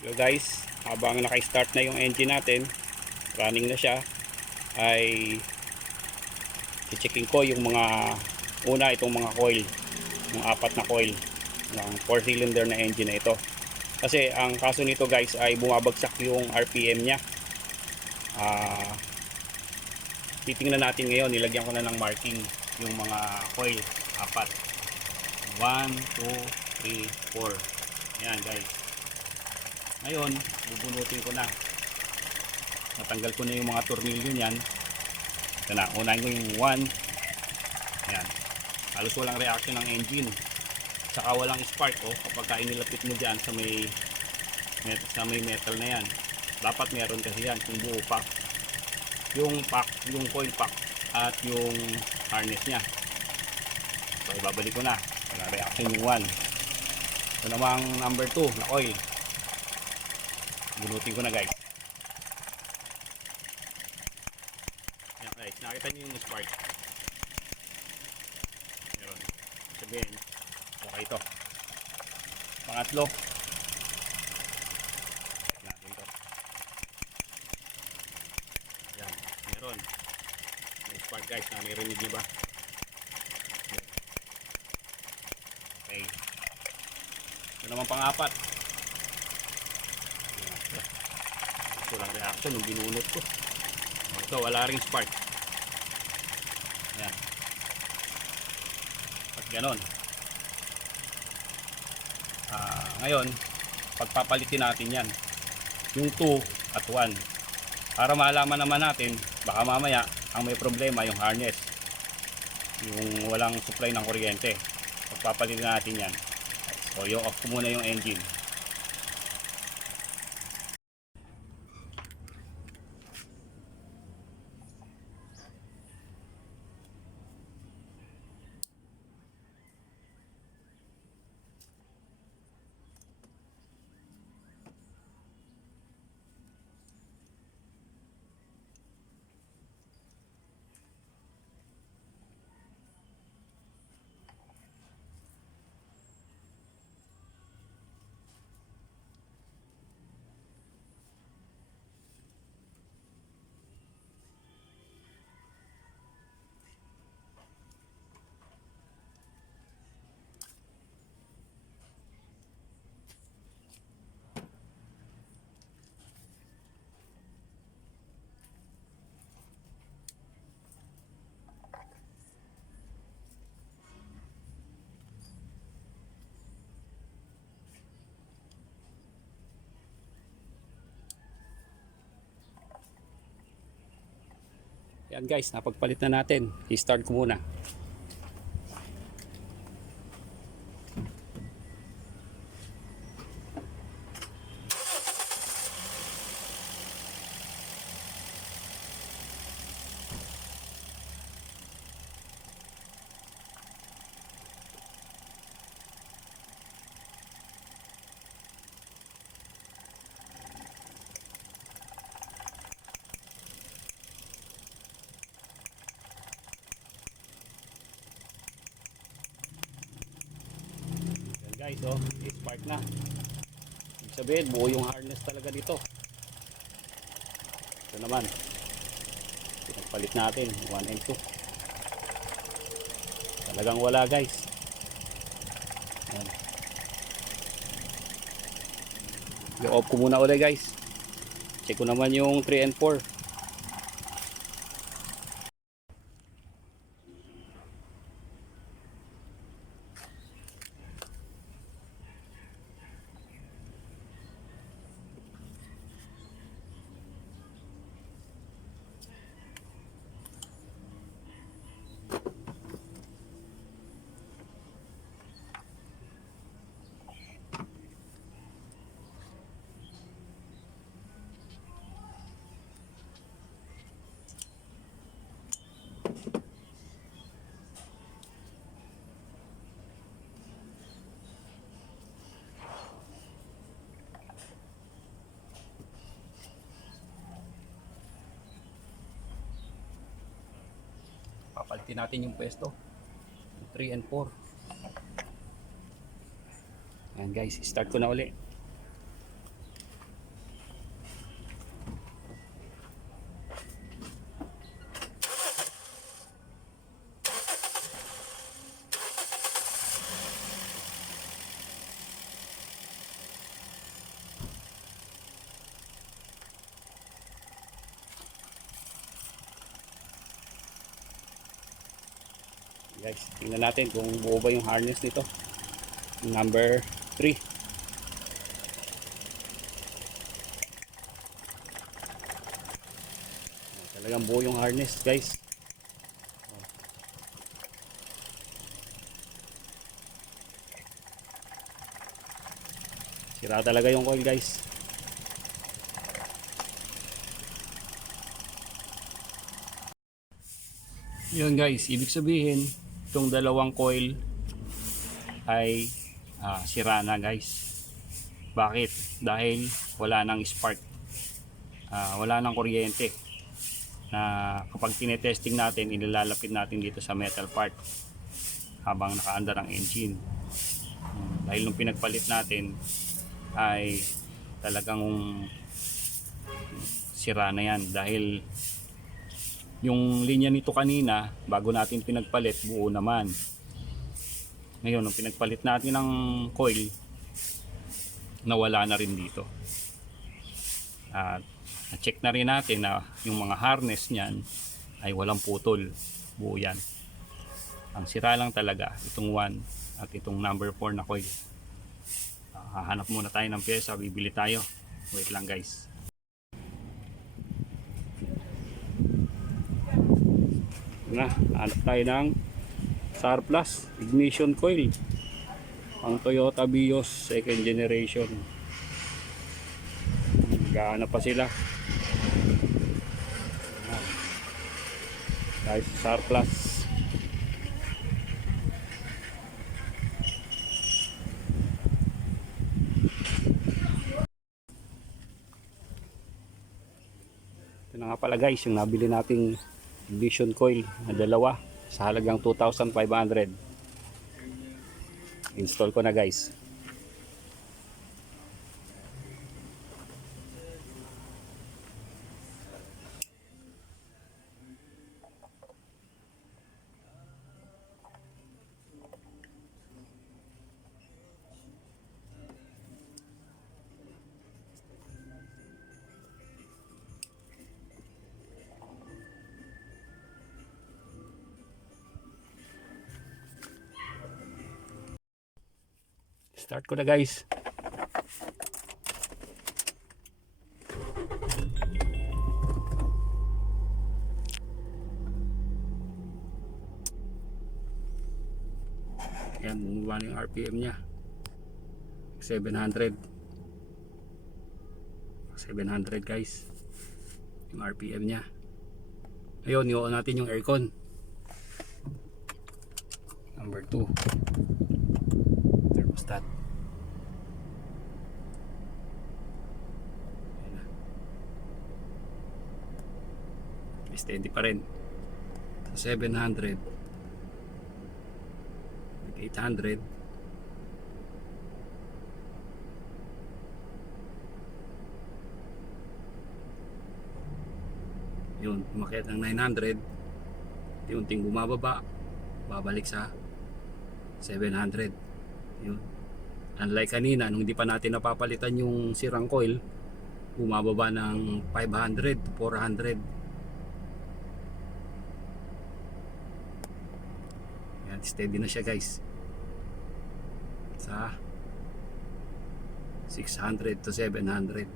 So guys, habang naka-start na yung engine natin, running na siya, ay i-checking ko yung mga itong mga coil, yung apat na coil ng 4 cylinder na engine na ito. Kasi ang kaso nito guys ay bumabagsak yung RPM nya. Titingnan natin ngayon, nilagyan ko na ng marking yung mga coil, apat, 1, 2, 3, 4. Ayan guys. Ngayon, bubunutin ko na. Natanggal ko na yung mga tornilyo niyan. Ito na, unahin ko yung 1. Ayan. Halos walang reaction ng engine. Saka walang spark kapag inilapit mo dyan sa may metal na yan. Dapat meron kasi yan kung buo pa. Yung coil pack at yung harness nya. So ibabalik ko na. Walang reaction yung 1. Ito namang number 2 na coil. Bunutin ko na guys. Ayan guys, nakita nyo yung spark. Meron. Sabihin, okay ito. Pangatlo. Natin ito. Ayan, meron. May spark guys, naririnig nyo ba? Okay. Ito naman pang-apat. Walang reaction nung binunot ko. Ito, wala ring spark. Ayan. At ganon. Ngayon, pagpapalitin natin yan. Yung 2 at 1. Para malaman naman natin, baka mamaya, ang may problema yung harness. Yung walang supply ng kuryente. Pagpapalitin natin yan. So, off ko muna yung engine. Yan guys, napagpalit na natin. I-start ko muna. Guys, i-spark na. Ibig sabihin, buo yung harness talaga dito. Ito naman. Pinagpalit natin, 1 and 2. Talagang wala guys. Ayan. I-off ko muna ulit guys. Check ko naman yung 3 and 4. Papalitin natin yung pwesto. 3 and 4. Ayan guys, start ko na uli. Guys, tingnan natin kung buo ba yung harness nito. Number 3. Talagang buo yung harness, guys. Sira talaga yung coil, guys. Yun guys, ibig sabihin itong dalawang coil ay sira na guys. Bakit? Dahil wala nang spark, wala nang kuryente na kapag tinetesting natin, inilalapit natin dito sa metal part habang nakaandar ang engine. Dahil nung pinagpalit natin ay talagang sira na yan, dahil yung linya nito kanina bago natin pinagpalit buo naman. Ngayon nung pinagpalit natin ng coil, nawala na rin dito. At na-check na rin natin na yung mga harness niyan ay walang putol, buo yan. Ang sira lang talaga itong 1 at itong number 4 na coil. Hahanap muna tayo ng pyesa, bibili tayo. Wait lang guys. Hanap tayo ng surplus ignition coil ang Toyota Vios second generation. Gaano pa sila tayo sa surplus. Ito na nga pala guys yung nabili nating ignition coil na dalawa sa halagang 2,500. Install ko na guys. Start ko na guys. Yan, bumaba na yung RPM nya. 700 guys yung RPM nya. Ayun, i-on natin yung aircon. Number 2 thermostat. Steady pa rin sa 700, 800, yun, umakyat ng 900, unting bumababa, babalik sa 700. Yun, unlike kanina nung di pa natin napapalitan yung sirang coil, bumababa ng 500 to 400. Yan, steady na siya guys sa 600 to 700.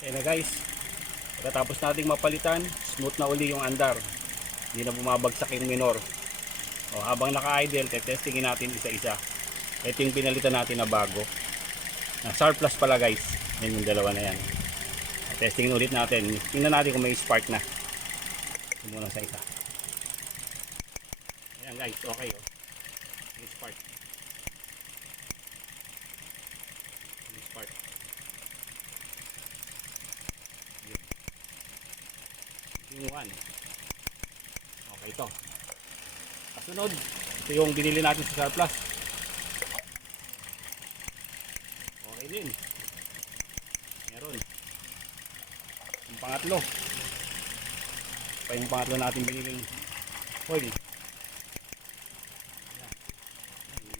Ayan na guys, pagkatapos nating mapalitan, smooth na uli yung andar, hindi na bumabagsak yung menor. O, habang naka-idle, testingin natin isa-isa. Ito yung pinalitan natin na bago, na surplus pala guys. Yan yung dalawa na yan. Testingin ulit natin, tingnan natin kung may spark na. Ito muna sa isa. Ayan guys, okay oh. May spark. May spark. Yung 1. Okay ito. Kasunod, ito yung binili natin sa surplus. Okay din. Meron. Yung pangatlo. Pa yung pangatlo natin biniling coil. Yung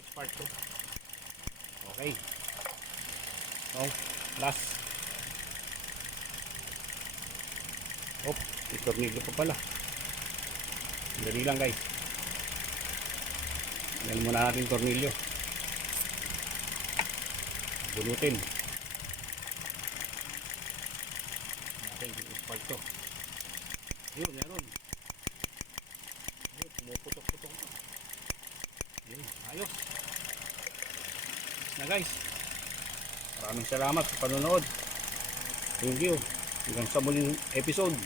spark to. Okay. So, last. Oh, may tornilyo pa pala. Dali lang guys. Lagyan muna natin yung tornilyo. Bunutin. Natin yung spark to. Yun, meron. Yun, pumuputok-putok na. Yun, ayos. Na guys. Maraming salamat sa panonood. Thank you. Hanggang sa muling episode.